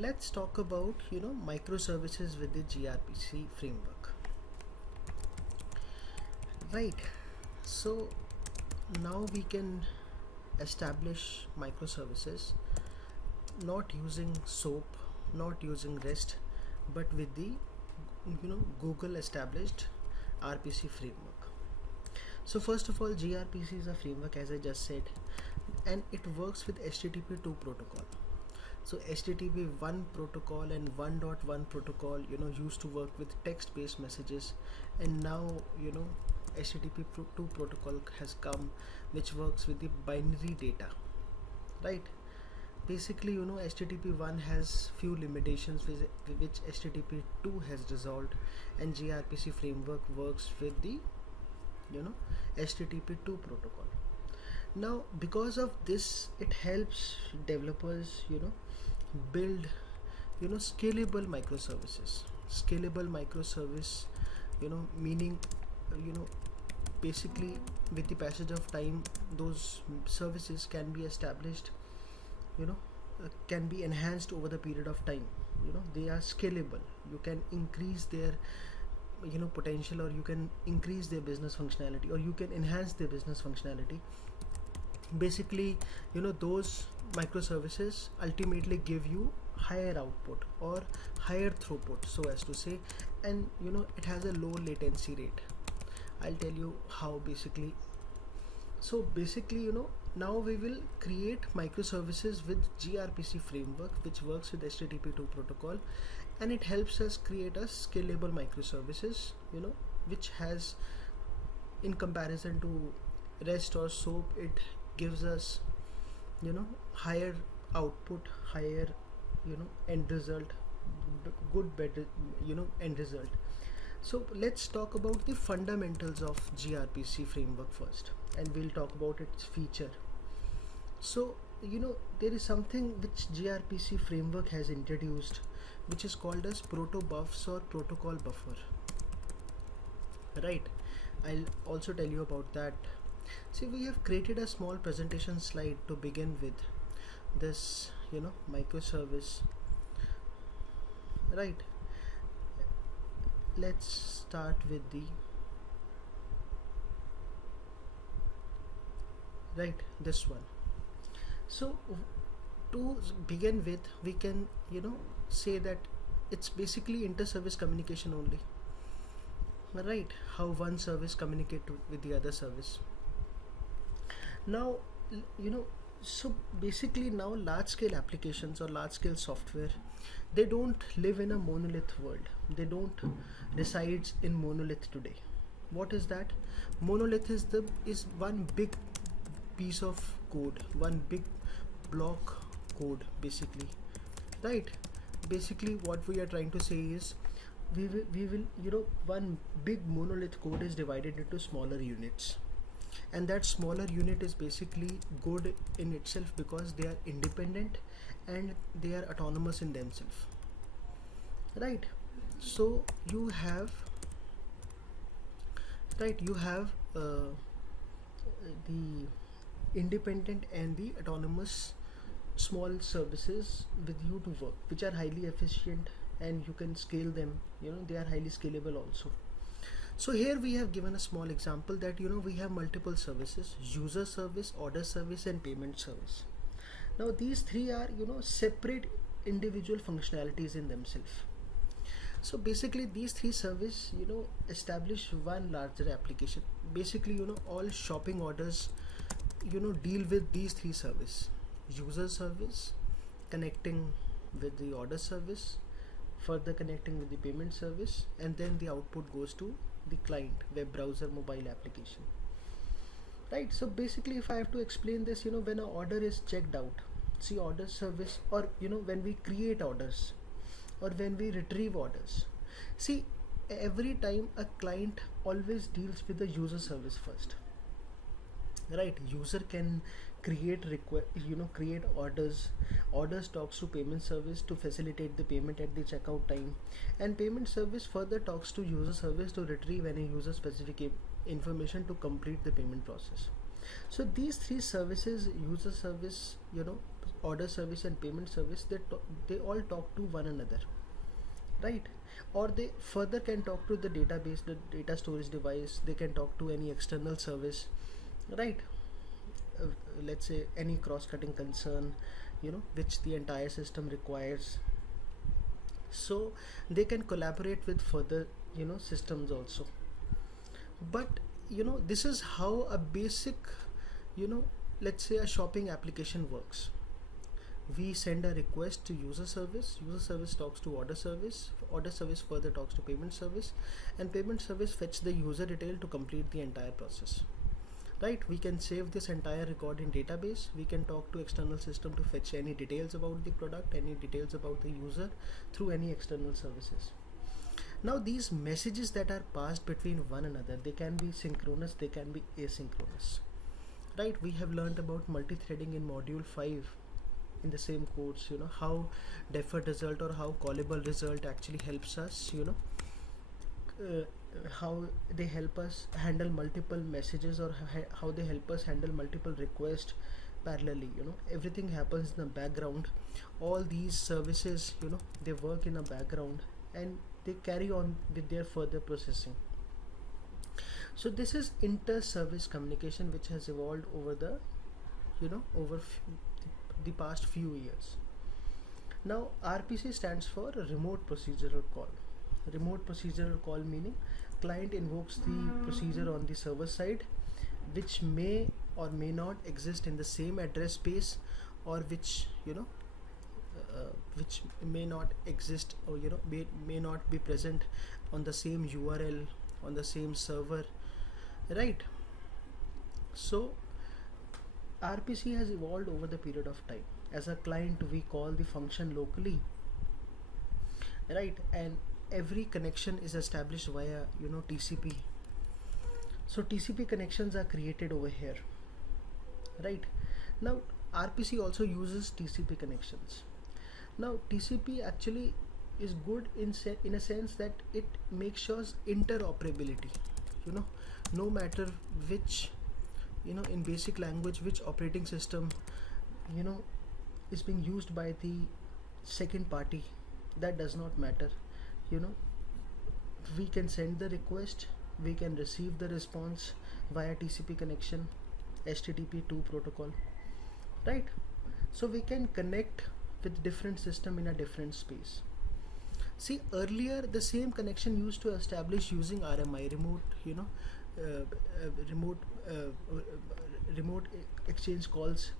Let's talk about microservices with the gRPC framework. Right. So now we can establish microservices not using SOAP, not using REST, but with the Google established RPC framework. So first of all, gRPC is a framework, as I just said, and it works with HTTP2 protocol. So HTTP 1 protocol and 1.1 protocol used to work with text based messages, and now HTTP 2 protocol has come, which works with the binary data, right? Basically HTTP 1 has few limitations which HTTP 2 has resolved, and gRPC framework works with the HTTP 2 protocol. Now because of this, it helps developers build scalable microservices. Scalable microservice meaning basically with the passage of time, those services can be established, can be enhanced over the period of time. They are scalable. You can increase their potential, or you can increase their business functionality, or you can enhance their business functionality. Basically those microservices ultimately give you higher output or higher throughput, so as to say, and it has a low latency rate. I'll tell you how. Basically, so basically now we will create microservices with gRPC framework, which works with HTTP2 protocol, and it helps us create a scalable microservices which has, in comparison to REST or SOAP, it gives us higher output, higher end result, good better end result. So let's talk about the fundamentals of gRPC framework first, and we'll talk about its feature. So there is something which gRPC framework has introduced, which is called as protobufs or protocol buffer, right? I'll also tell you about that. See, we have created a small presentation slide to begin with this microservice, right? Let's start with the this one. So to begin with, we can say that it's basically inter-service communication only, right? How one service communicate with the other service. Now so basically now large scale applications or large scale software, they don't live in a monolith world. They don't resides in monolith today. What is that? Monolith is one big piece of code, one big block code, basically, right? Basically what we are trying to say is, we will one big monolith code is divided into smaller units, and that smaller unit is basically good in itself because they are independent and they are autonomous in themselves, right? So you have the independent and the autonomous small services with you to work, which are highly efficient, and you can scale them. They are highly scalable also. So here we have given a small example that we have multiple services: user service, order service, and payment service. Now these three are separate individual functionalities in themselves. So basically these three services establish one larger application. Basically all shopping orders deal with these three services: user service connecting with the order service, further connecting with the payment service, and then the output goes to the client, web browser, mobile application, right? So basically if I have to explain this, when an order is checked out, see, order service, or when we create orders or when we retrieve orders, see, every time a client always deals with the user service first, right? User can create create orders talks to payment service to facilitate the payment at the checkout time, and payment service further talks to user service to retrieve any user specific information to complete the payment process. So these three services, user service order service and payment service, they all talk to one another, right? Or they further can talk to the database, the data storage device, they can talk to any external service, right? uh, let's say any cross-cutting concern, which the entire system requires. So they can collaborate with further systems also. But this is how a basic, you know let's say a shopping application works. We send a request to user service talks to order service further talks to payment service, and payment service fetch the user detail to complete the entire process, right? We can save this entire record in database, we can talk to external system to fetch any details about the product, any details about the user through any external services. Now these messages that are passed between one another, they can be synchronous, they can be asynchronous, right? We have learned about multi-threading in module 5 in the same course, how deferred result or how callable result actually helps us, how they help us handle multiple messages, or how they help us handle multiple requests parallelly. Everything happens in the background. All these services, they work in a background and they carry on with their further processing. So this is inter-service communication, which has evolved over the the past few years. Now RPC stands for remote procedural call. Remote procedural call meaning client invokes the procedure on the server side, which may or may not exist in the same address space, or which which may not exist, or may not be present on the same URL, on the same server, right? So RPC has evolved over the period of time. As a client, we call the function locally, right? And every connection is established via TCP. So TCP connections are created over here, right? Now RPC also uses TCP connections. Now TCP actually is good in a sense that it makes sure interoperability. No matter which, in basic language, which operating system is being used by the second party, that does not matter. We can send the request, we can receive the response via TCP connection, HTTP2 protocol, right? So we can connect with different system in a different space. See, earlier the same connection used to establish using RMI, remote exchange calls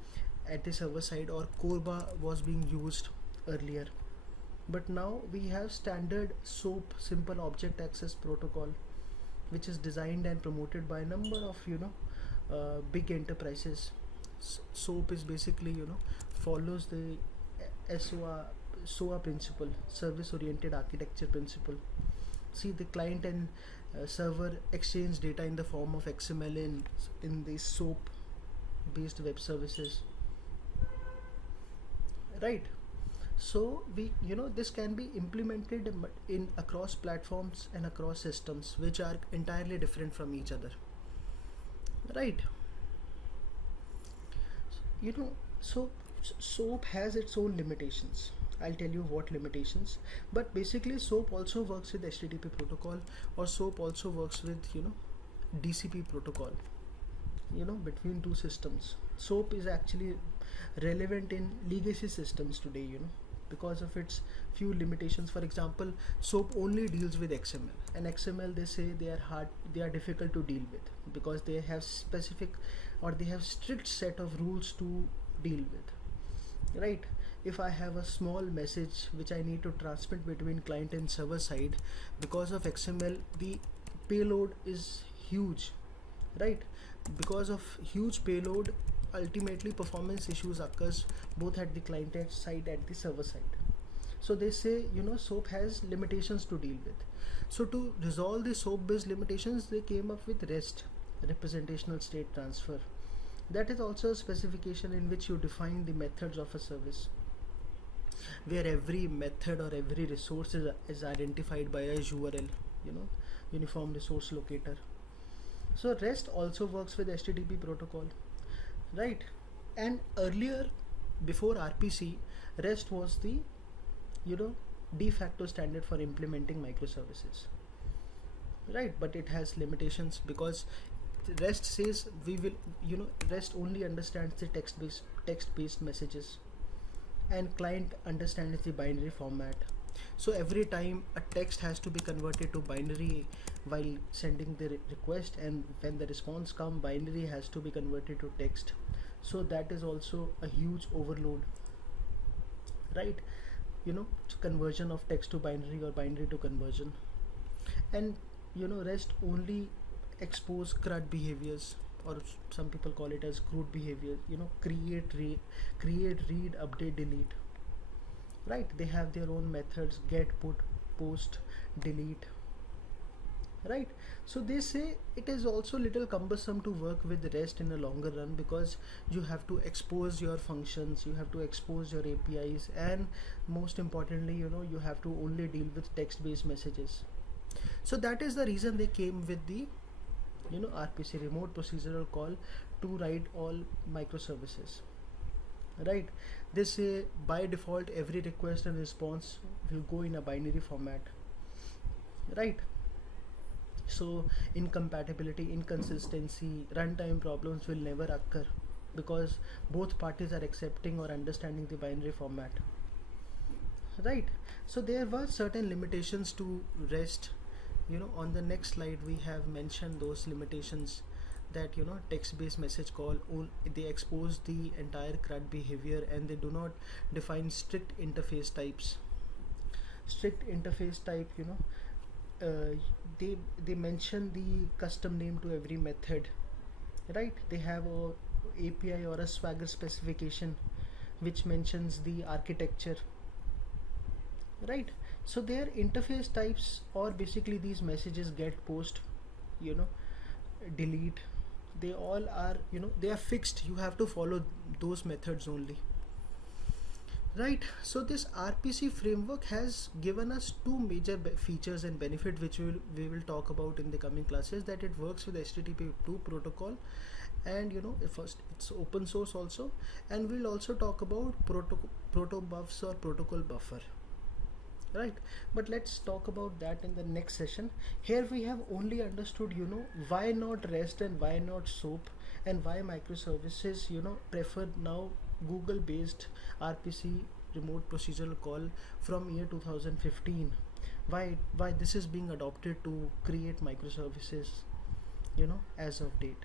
at the server side, or CORBA was being used earlier. But now we have standard SOAP, simple object access protocol, which is designed and promoted by a number of big enterprises. SOAP is basically follows the SOA principle, service oriented architecture principle. See, the client and server exchange data in the form of XML in the SOAP based web services, right? So we this can be implemented in across platforms and across systems which are entirely different from each other, right? So SOAP has its own limitations. I'll tell you what limitations. But basically SOAP also works with HTTP protocol, or SOAP also works with DCP protocol, between two systems. SOAP is actually relevant in legacy systems today, because of its few limitations. For example, SOAP only deals with XML, and XML, they say they are difficult to deal with because they have specific, or they have strict set of rules to deal with, right? If I have a small message which I need to transmit between client and server side, because of XML the payload is huge, right? Because of huge payload, ultimately performance issues occurs both at the client side and the server side. So they say SOAP has limitations to deal with. So to resolve the SOAP based limitations, they came up with REST, representational state transfer. That is also a specification in which you define the methods of a service, where every method or every resource is identified by a URL, uniform resource locator. So REST also works with HTTP protocol, right? And earlier before RPC, REST was the, you know, de facto standard for implementing microservices, right? But it has limitations because REST says we will, REST only understands the text based messages, and client understands the binary format. So every time a text has to be converted to binary while sending the request, and when the response come, binary has to be converted to text. So that is also a huge overload, right? Conversion of text to binary or binary to conversion. And REST only expose CRUD behaviors, or some people call it as crude behavior. Create, read, update, delete, right? They have their own methods: get, put, post, delete, right? So they say it is also little cumbersome to work with REST in a longer run, because you have to expose your functions, you have to expose your APIs, and most importantly, you have to only deal with text based messages. So that is the reason they came with the RPC, remote procedural call, to write all microservices, right? They say by default every request and response will go in a binary format, right? So incompatibility, inconsistency, runtime problems will never occur, because both parties are accepting or understanding the binary format, right? So there were certain limitations to REST. On the next slide we have mentioned those limitations, that text-based message call, they expose the entire CRUD behavior, and they do not define strict interface types. Strict interface type, they mention the custom name to every method, right? They have a API or a Swagger specification which mentions the architecture, right? So their interface types, or basically these messages, get, post, delete, they all are, they are fixed. You have to follow those methods only, right? So this RPC framework has given us two major features and benefit, which we will talk about in the coming classes. That it works with HTTP2 protocol, and first it's open source also, and we'll also talk about protobufs or protocol buffer, right? But let's talk about that in the next session. Here we have only understood why not REST and why not SOAP, and why microservices prefer now Google based RPC, remote procedural call, from year 2015. Why this is being adopted to create microservices as of date,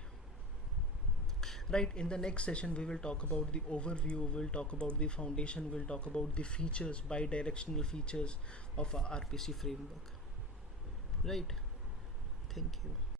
right? In the next session we will talk about the overview, we'll talk about the foundation, we'll talk about the features, bi-directional features of a RPC framework, right? Thank you.